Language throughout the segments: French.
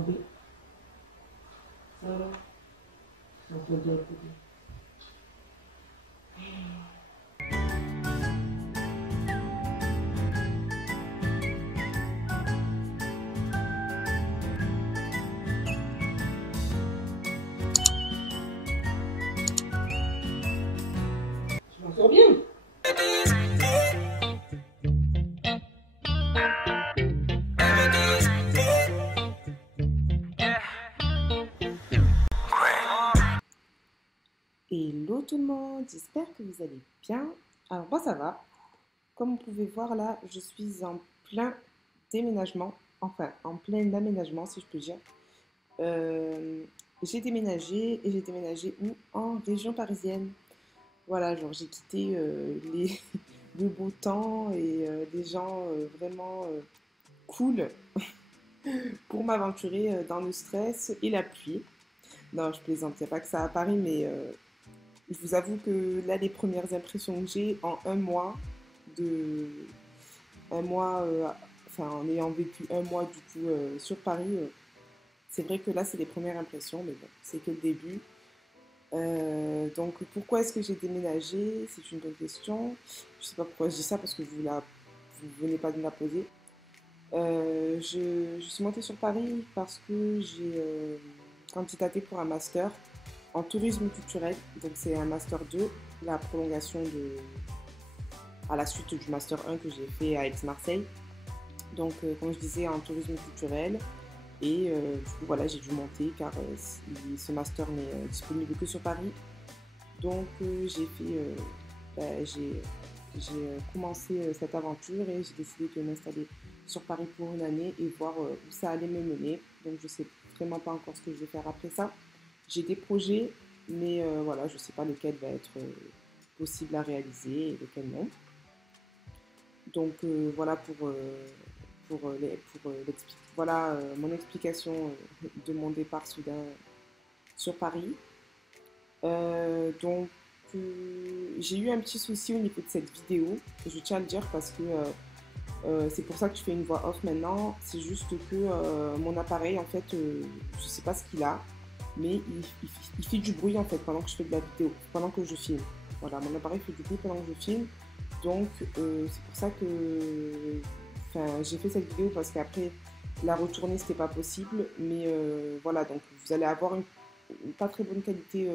santé. Ça va? Ça va de l'autre côté. Je m'en sors bien. Hello tout le monde, j'espère que vous allez bien. Alors moi ça va. Comme vous pouvez voir là, je suis en plein déménagement, enfin en plein aménagement si je peux dire. J'ai déménagé et j'ai déménagé où? En région parisienne. Voilà, genre j'ai quitté le beau temps et des gens vraiment cool pour m'aventurer dans le stress et la pluie. Non, je plaisante, il n'y a pas que ça à Paris, mais je vous avoue que là, les premières impressions que j'ai en de, enfin en ayant vécu un mois du coup sur Paris, c'est vrai que là, c'est les premières impressions, mais bon, c'est que le début. Donc, pourquoi est-ce que j'ai déménagé? C'est une bonne question. Je ne sais pas pourquoi je dis ça parce que vous venez pas de me la poser. Je suis montée sur Paris parce que j'ai candidaté pour un master en tourisme culturel. Donc c'est un master 2, la prolongation à la suite du master 1 que j'ai fait à Aix-Marseille. Donc comme je disais, en tourisme culturel. Et du coup voilà, j'ai dû monter car ce master n'est disponible que sur Paris. Donc j'ai commencé cette aventure et j'ai décidé de m'installer sur Paris pour une année et voir où ça allait me mener. Donc je ne sais vraiment pas encore ce que je vais faire après ça. J'ai des projets, mais voilà, je ne sais pas lequel va être possible à réaliser et lequel non. Donc voilà voilà mon explication de mon départ soudain sur Paris. Donc j'ai eu un petit souci au niveau de cette vidéo, je tiens à le dire parce que c'est pour ça que je fais une voix off maintenant. C'est juste que mon appareil, en fait, je sais pas ce qu'il a, mais il fait du bruit en fait pendant que je fais de la vidéo, pendant que je filme. Voilà, mon appareil fait du bruit pendant que je filme. Donc c'est pour ça que j'ai fait cette vidéo parce qu'après la retourner c'était pas possible. Mais voilà, donc vous allez avoir une pas très bonne qualité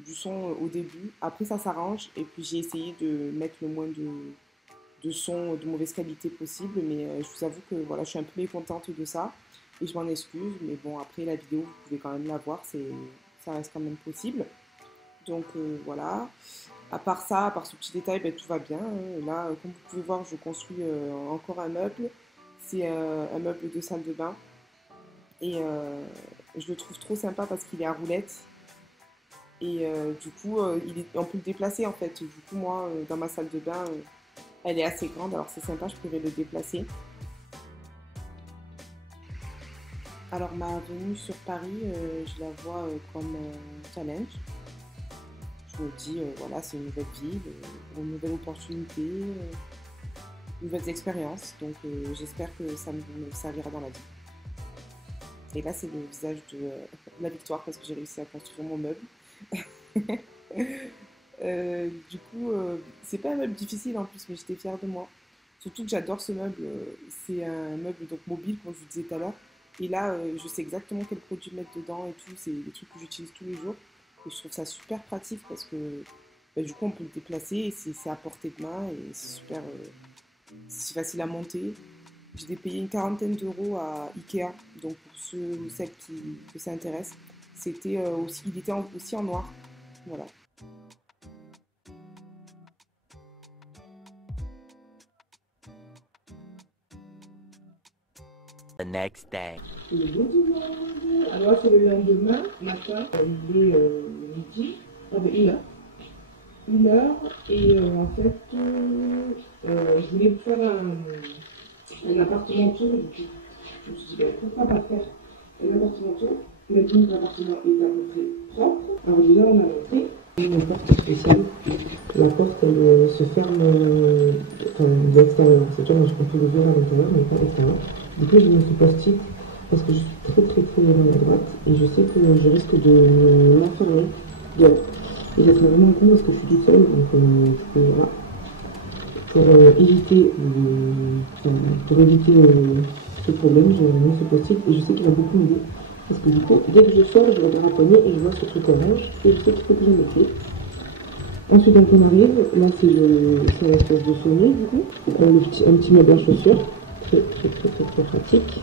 du son au début. Après ça s'arrange et puis j'ai essayé de mettre le moins de son de mauvaise qualité possible, mais je vous avoue que voilà, je suis un peu mécontente de ça et je m'en excuse, mais bon, après la vidéo, vous pouvez quand même la voir, ça reste quand même possible. Donc voilà, à part ça, à part ce petit détail, ben, tout va bien. Là, comme vous pouvez voir, je construis encore un meuble. C'est un meuble de salle de bain et je le trouve trop sympa parce qu'il est à roulettes. Et du coup, on peut le déplacer en fait. Du coup, moi, dans ma salle de bain, elle est assez grande, alors c'est sympa, je pourrais le déplacer. Alors ma venue sur Paris, je la vois comme un challenge. Je me dis, voilà, c'est une nouvelle ville, une nouvelle opportunité, nouvelles expériences. Donc j'espère que ça me servira dans la vie. Et là, c'est le visage de la victoire parce que j'ai réussi à construire mon meuble. Du coup, c'est pas un meuble difficile en plus, mais j'étais fière de moi. Surtout que j'adore ce meuble. C'est un meuble donc mobile, comme je vous disais tout à l'heure. Et là, je sais exactement quel produit mettre dedans et tout. C'est des trucs que j'utilise tous les jours. Et je trouve ça super pratique parce que du coup, on peut le déplacer et c'est à portée de main et c'est super c'est facile à monter. J'ai payé une quarantaine d'euros à Ikea. Donc pour ceux ou celles que ça intéresse, il était aussi en noir. Voilà. The next day. Et bonjour. Alors c'est le lendemain matin, il est midi, avec 1 heure. 1 heure et en fait, je voulais faire un appartement tour. Du coup, je me suis dit, ben, pourquoi pas faire un appartement tour. Maintenant, l'appartement est à peu près propre. Alors déjà, on a monté une porte spéciale. La porte, elle se ferme de l'extérieur. C'est-à-dire qu'on peut l'ouvrir à l'intérieur, mais pas à l'extérieur. Du coup, j'ai mis ce post-it parce que je suis très maladroite et je sais que je risque de m'enfermer dehors. Et ça serait vraiment con parce que je suis toute seule, donc voilà. Pour éviter, ce problème, j'ai mis ce post-it et je sais qu'il va beaucoup m'aider. Parce que du coup, dès que je sors, je regarde à poignet et je vois ce truc orange et je sais qu'il faut que je me fais. Ensuite, donc on arrive, là c'est l'espèce de sommier du coup. Un petit meuble à chaussures, très pratique.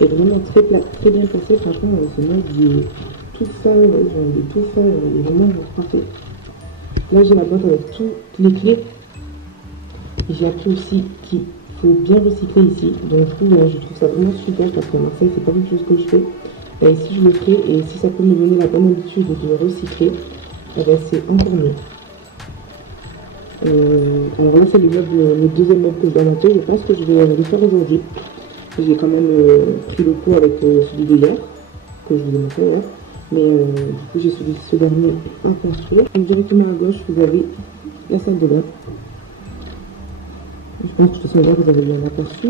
Et vraiment très bien placé, franchement, ce meuble il est tout fin, il est tout fin, il est vraiment parfait. Là j'ai la boîte avec toutes les clés. J'ai appris aussi qu'il faut bien recycler ici. Donc du coup, je trouve ça vraiment super parce qu'à Marseille, c'est pas quelque chose que je fais. Et si je le ferai et si ça peut me donner la bonne habitude de recycler, c'est encore mieux. Alors là, c'est le deuxième meuble que je dois monter. Je pense que je vais le faire aujourd'hui. J'ai quand même pris le coup avec celui d'hier, que je vous ai montré hier. Mais du coup, j'ai ce dernier à construire. Donc directement à gauche, vous avez la salle de bain. Je pense que de toute façon, là, vous avez bien aperçu.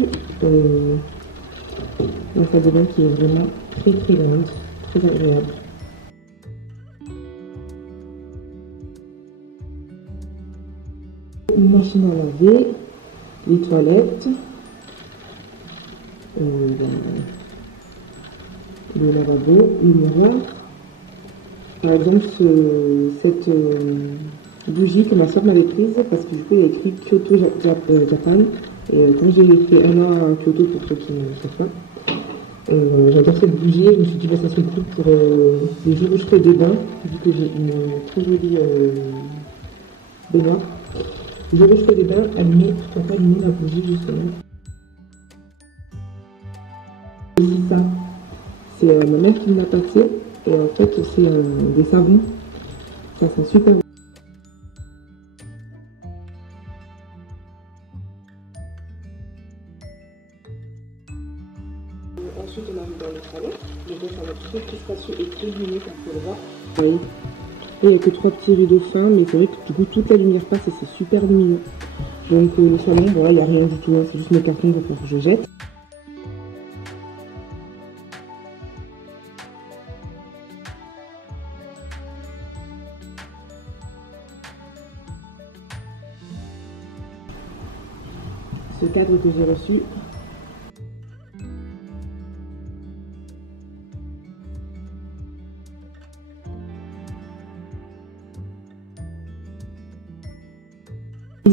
La salle de bain qui est vraiment très grande, très agréable. Une machine à laver, les toilettes, le lavabo, le miroir. Par exemple, cette bougie que ma soeur m'avait prise parce que du coup il y a écrit Kyoto Japan. Et quand j'ai fait un an à Kyoto, pour ceux qui ne savent pas, j'adore cette bougie. Je me suis dit bah, ça serait cool pour les jours où je fais des bains, vu que j'ai une très jolie baignoire. Les jours où je fais des bains, pourquoi pas allumer la bougie justement. Aussi ça, c'est ma mère qui me l'a passé et en fait c'est des savons. Ça sent super bon. Ensuite, on arrive dans le salon. Donc, ça va être très spacieux et très lumineux, comme vous pouvez le voir. Vous voyez, il n'y a que 3 petits rideaux fins, mais c'est vrai que du coup, toute la lumière passe et c'est super lumineux. Donc, le salon, voilà, il n'y a rien du tout. Hein, c'est juste mes cartons qu'il faut que je jette. Ce cadre que j'ai reçu.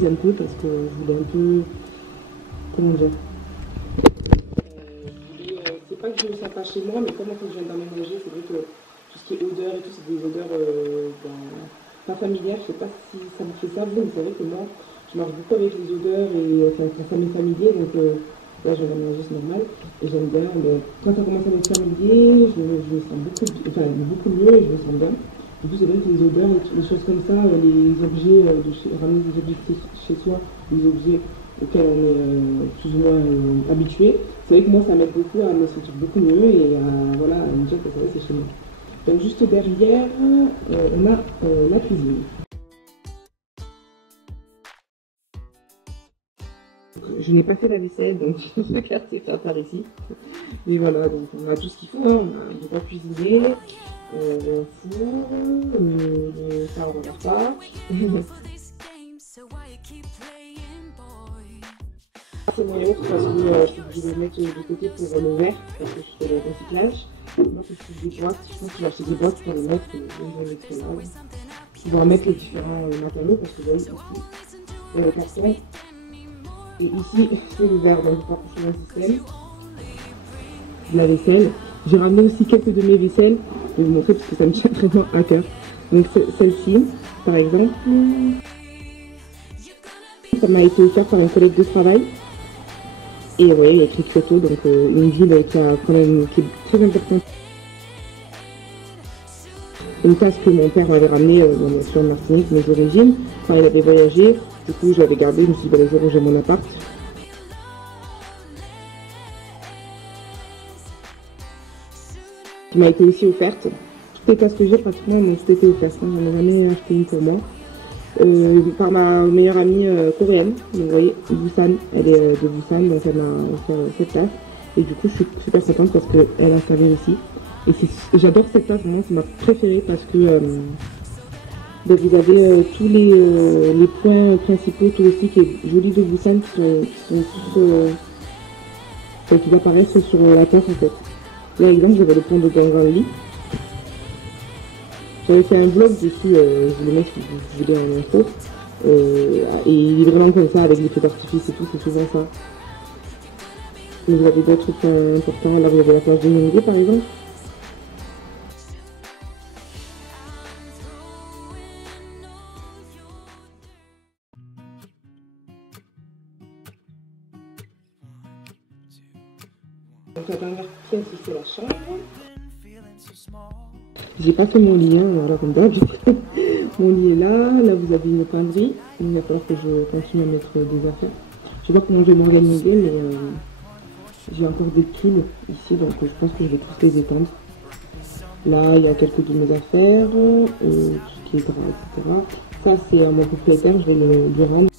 Un peu parce que je voulais un peu, comment dire, c'est pas que je ne me sens pas chez moi, mais comme en fait je viens d'aménager, c'est vrai que tout ce qui est odeur et tout, c'est des odeurs pas familières. Je sais pas si ça me fait ça, mais c'est vrai que moi je marche beaucoup avec les odeurs et quand ça m'est familier, donc là je viens d'aménager, c'est normal et j'aime bien, mais quand ça commence à m'être familier, je me sens beaucoup mieux et je me sens bien. Du coup, c'est vrai que les odeurs, les choses comme ça, les objets, ramener des objets chez soi, des objets auxquels on est plus ou moins habitué, c'est vrai que moi, ça m'aide beaucoup à me sentir beaucoup mieux et à me dire que c'est chez moi. Donc, juste derrière, on a la cuisine. Je n'ai pas fait la vaisselle, donc je vais écarter ça par ici. Mais voilà, donc on a tout ce qu'il faut, hein. On a de quoi cuisiner. Le four, ça on regarde pas. C'est mon yaourt parce que je vais le mettre de côté pour le verre parce que je fais le recyclage. Moi je trouve des boîtes, je pense que je vais acheter des boîtes pour le mettre et je vais mettre là. Je dois mettre les différents matériaux parce que vous voyez ici, il y a le carton. Et ici c'est le verre, donc je vais pas coucher un système. De la vaisselle. J'ai ramené aussi quelques de mes vaisselles. Je vais vous montrer parce que ça me tient vraiment à cœur. Donc celle-ci, par exemple, ça m'a été offert par une collègue de travail. Et vous voyez, il y a écrit Kyoto, donc une ville qui est très importante. Une tasse que mon père m'avait ramenée sur Martinique, mes origines, quand il avait voyagé. Du coup, je l'avais gardée, je me suis dit, bah, les jours où j'ai mon appart. Qui m'a été aussi offerte. Toutes les tasses que j'ai pratiquement m'ont été offertes. J'en ai jamais acheté une pour moi. Par ma meilleure amie coréenne. Donc, vous voyez, Busan, elle est de Busan, donc elle m'a offert cette tasse. Et du coup, je suis super contente parce qu'elle a servi aussi. Et j'adore cette tasse, vraiment, c'est ma préférée parce que vous avez tous les points principaux touristiques et jolis de Busan qui apparaissent sur la tasse en fait. Là, par exemple, j'avais le pont de Gangnam. J'avais fait un vlog dessus, je voulais mettre si vous voulez en info. Et il est vraiment comme ça, avec les feux d'artifice et tout, c'est souvent ça. Mais vous avez d'autres points importants, là vous avez la plage de Yongbyon par exemple. Donc la dernière pièce c'est la chambre. J'ai pas fait mon lit, hein, voilà comme d'hab. Mon lit est là, là vous avez une penderie. Il va falloir que je continue à mettre des affaires. Je sais pas comment je vais m'organiser, mais j'ai encore des piles ici, donc je pense que je vais tous les étendre. Là, il y a quelques de mes affaires, tout ce qui est drap, etc. Ça, c'est mon propriétaire, je vais lui rendre.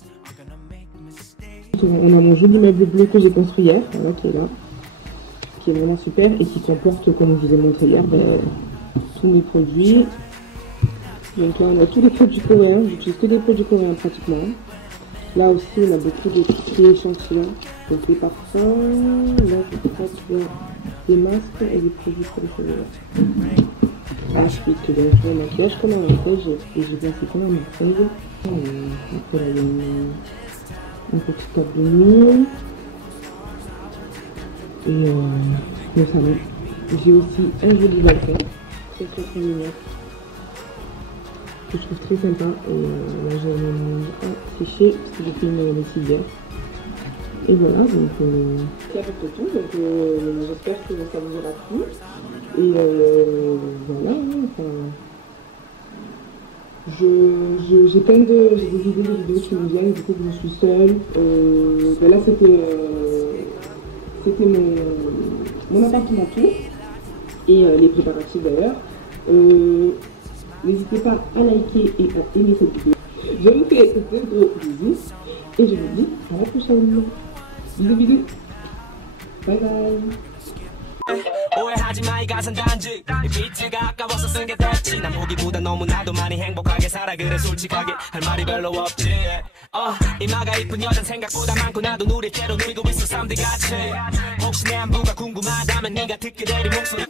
On a mon joli meuble bleu que j'ai construit hier, voilà, qui est là, qui est vraiment super et qui comporte, comme je vous ai montré hier, tous mes produits. Donc là, on a tous les produits coréens, j'utilise que des produits coréens pratiquement. Là aussi, on a beaucoup de petits échantillons, donc les parfums. Là, je crois qu'il y a des masques et des produits pour les cheveux. Ensuite, donc, le maquillage comme un maquillage, et j'ai placé comme un maquillage. Après, là, il y a une petite table de nuit. Et le salon. J'ai aussi un joli balcon, très mignon, que je trouve très sympa. Et là, j'ai séché parce que j'ai fait une lessive hier. Et voilà, donc c'est à peu près tout. Donc j'espère que ça vous aura plu. Et voilà, enfin, j'ai plein de j'ai des idées de vidéos qui me viennent, du coup que je suis seule. Là c'était mon appartement tour et les préparatifs d'ailleurs. N'hésitez pas à liker et à aimer cette vidéo. Je vous fais de gros bisous et je vous dis à la prochaine. Bisous. Bye bye. 오해하지 마 이 가사는 단지 이 비트가 아까워서 쓴 게 됐지 난 보기보다 너무나도 많이 행복하게 살아 그래 솔직하게 할 말이 별로 없지 이마가 이쁜 여잔 생각보다 많고 나도 누리째로 누리고 있어 3D 같이 혹시 내 안부가 궁금하다면 네가 듣게 될 이 목소리